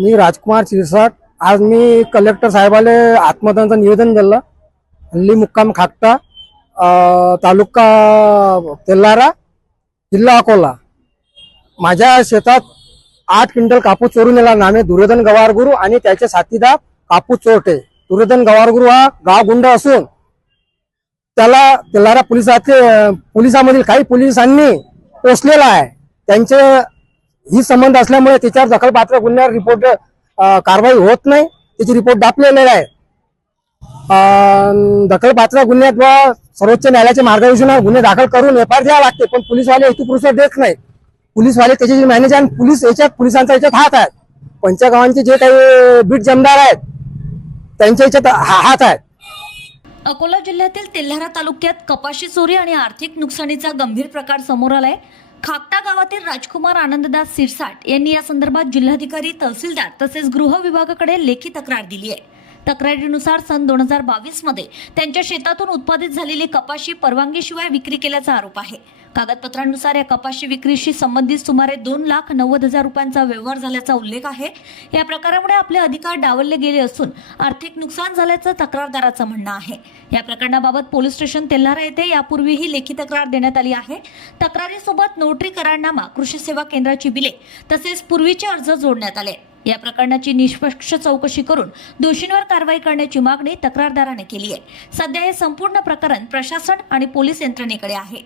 मी राजकुमार शिरसाट. आज मी कलेक्टर साहेबाले आत्मदानाचं निवेदन दिलं. हल्ली मुक्काम खाकटा, तालुका तेल्हारा, जिल्हा अकोला. माझ्या शेतात 8 क्विंटल कापूस चोरून नेला नामे दुर्योधन गवारगुरू आणि त्याचे साथीदार कापूस चोरटे. दुर्योधन गवारगुरू हा गाव गुंड असून त्याला तेल्हारा पोलिसामधील काही पोलिसांनी पोचलेला आहे. त्यांचे ही संबंध असल्यामुळे त्याच्यावर दखलपात्र गुन्ह्यावर रिपोर्ट कारवाई होत नाही. त्याची रिपोर्ट दाखवलेली आहे. दखलपात्र गुन्ह्यात सर्वोच्च न्यायालयाच्या मार्गदर्शनावर गुन्हे दाखल करून एफआयआर द्यावा लागते, पण पोलीसवाले हेतुपुरस्सर देत नाहीत. पोलीसवाले त्याचे मॅनेजर आणि पोलिसांचा याच्यात हात आहे. पंचगावांचे जे काही बीट जमदार आहेत त्यांच्या याच्यात हात आहेत. अकोला जिल्ह्यातील तेल्हारा तालुक्यात कपाशी चोरी आणि आर्थिक नुकसानीचा गंभीर प्रकार समोर आलाय. खाकटा गावातील राजकुमार आनंददास सिरसाट यांनी या संदर्भात जिल्हाधिकारी, तहसीलदार तसेच गृह विभागाकडे लेखी तक्रार दिली आहे. तक्रारीनुसार सन 2022 मध्ये त्यांच्या शेतातून उत्पादित झालेली कपाशी परवानगीशिवाय विक्री केल्याचा आरोप आहे. कागदपत्रांनुसार या कपाशी विक्रीशी संबंधित सुमारे 2,90,000 रुपयांचा व्यवहार झाल्याचा उल्लेख आहे. या प्रकारामुळे आपले अधिकार डावलले गेले असून आर्थिक नुकसान झाल्याचं तक्रारदाराचं म्हणणं आहे. या प्रकरणाबाबत पोलीस स्टेशन तेल्हारा येथे यापूर्वीही लेखी तक्रार देण्यात आली आहे. तक्रारीसोबत नोटरी करारनामा, कृषी सेवा केंद्राची बिले तसेच पूर्वीचे अर्ज जोडण्यात आले. या प्रकरणाची निष्पक्ष चौकशी करून दोषींवर कारवाई करण्याची मागणी तक्रारदाराने केली आहे. सध्या हे संपूर्ण प्रकरण प्रशासन आणि पोलीस यंत्रणेकडे आहे.